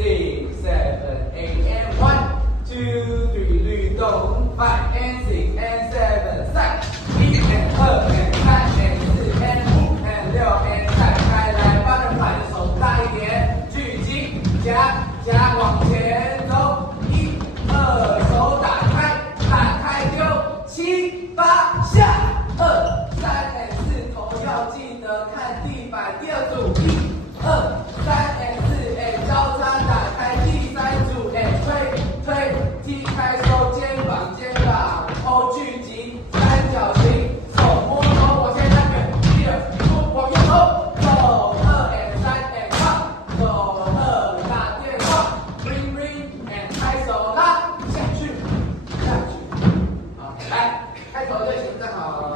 6, 7, 8, and 1, 2, 3, 律动 5 and 6 and 7, 3, 1 and 2 and 3 and 4 and 5 and 6 and 再开来，butterfly的手大一点，聚精夹往前走，1、2，手打开丢，7、8下，2、3 and 4，头要记得看地板，第二组1。